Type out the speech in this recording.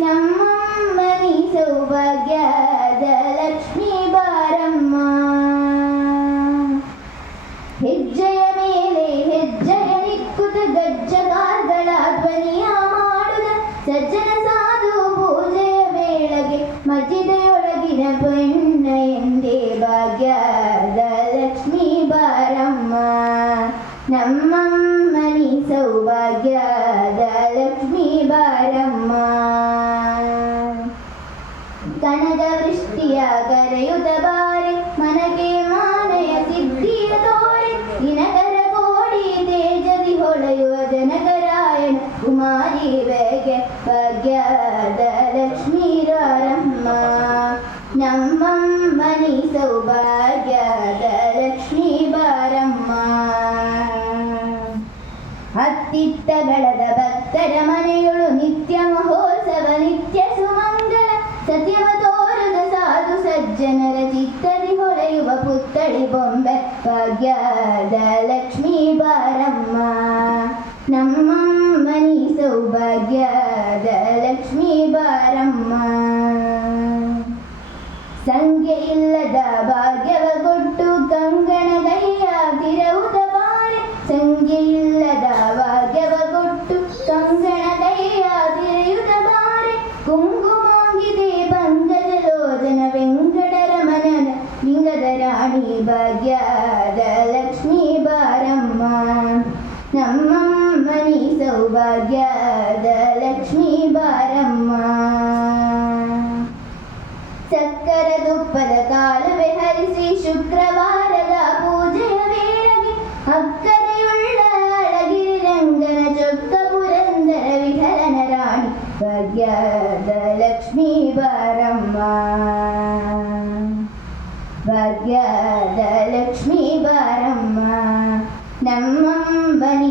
ನಮ್ಮಮ್ಮನಿ ಸೌಭಾಗ್ಯದ ಲಕ್ಷ್ಮಿ ಬಾರಮ್ಮ. ಹೆಜ್ಜೆಯ ಮೇಲೆ ಹೆಜ್ಜೆಯ ನಿಕ್ಕುತ ಗಜ್ಜಗಾರ್ಗಳ ಧ್ವನಿಯ ಮಾಡುದ ಸಜ್ಜನ ಸಾಧು ಪೂಜೆಯ ವೇಳೆಗೆ ಮಜ್ಜಿದೆಯೊಳಗಿನ ಬೆಣ್ಣ ಎಂದೇ ಭಾಗ್ಯದ ಲಕ್ಷ್ಮೀ ಬಾರಮ್ಮ. ನಮ್ಮಮ್ಮನಿ ಬೇಗೆ ಭಾಗ್ಯದ ರಾರಮ್ಮ. ನಮ್ಮಮ್ಮನಿ ಸೌಭಾಗ್ಯದ ಲಕ್ಷ್ಮೀ ಬಾರಮ್ಮ. ಹತ್ತಿತ್ತ ಬೆಳೆದ ಭಕ್ತರ ಮನೆಗಳು ನಿತ್ಯ ಮಹೋತ್ಸವ, ನಿತ್ಯ ಸುಮಂಗಲ. ಸತ್ಯವ ತೋರದ ಸಾಧು ಸಜ್ಜನರ ಚಿತ್ತದಿ ಹೊಳೆಯುವ ಪುತ್ತಳಿ ಬೊಂಬೆ ಭಾಗ್ಯದ ಲಕ್ಷ್ಮೀ ಬಾರಮ್ಮ. ನಮ್ಮಮ್ಮನಿ ಸೌಭಾಗ್ಯದ ಲಕ್ಷ್ಮೀ ಬಾರಮ್ಮ. ಸಂಖ್ಯೆ ಇಲ್ಲದ ಭಾಗ್ಯವ ಕೊಟ್ಟು ಕಂಗಣದಯ್ಯ ತಿರವುದ ಬಾರೆ ಸಂಖ್ಯೆ ಇಲ್ಲದ ಭಾಗ್ಯವ ಕೊಟ್ಟು ಕಂಗಣದಯ್ಯ ತಿರೆಯುದ ಬಾರೆ ಕುಂಗುಮಾಗಿದೆ ಬಂಗದ ಲೋಚನ ವೆಂಕಟರಮಣನ ಲಿಂಗದ ರಾಣಿ ಭಾಗ್ಯದ ಲಕ್ಷ್ಮೀ ಬಾರಮ್ಮ. ನಮ್ಮಮ್ಮನಿ ಸೌಭಾಗ್ಯದ ಲಕ್ಷ್ಮೀ ಬಾರಮ್ಮ ಚಕ್ಕರ ತುಪ್ಪದ ಕಾಲುವೆ ಹರಿಸಿ ಶುಕ್ರವಾರದ ಪೂಜೆಯ ವೇಳೆಗೆ ಅಕ್ಕರೆಯುಳ್ಳ ಅಳಗಿರಿ ರಂಗನ ಚೊಕ್ಕ ಪುರಂದರ ವಿಠಲನ ರಾಣಿ ಭಾಗ್ಯದ ಲಕ್ಷ್ಮೀ ಬಾರಮ್ಮ ಭಾಗ್ಯದ ಲಕ್ಷ್ಮೀ ಬಾರಮ್ಮ ನಮ್ಮಂಬನಿ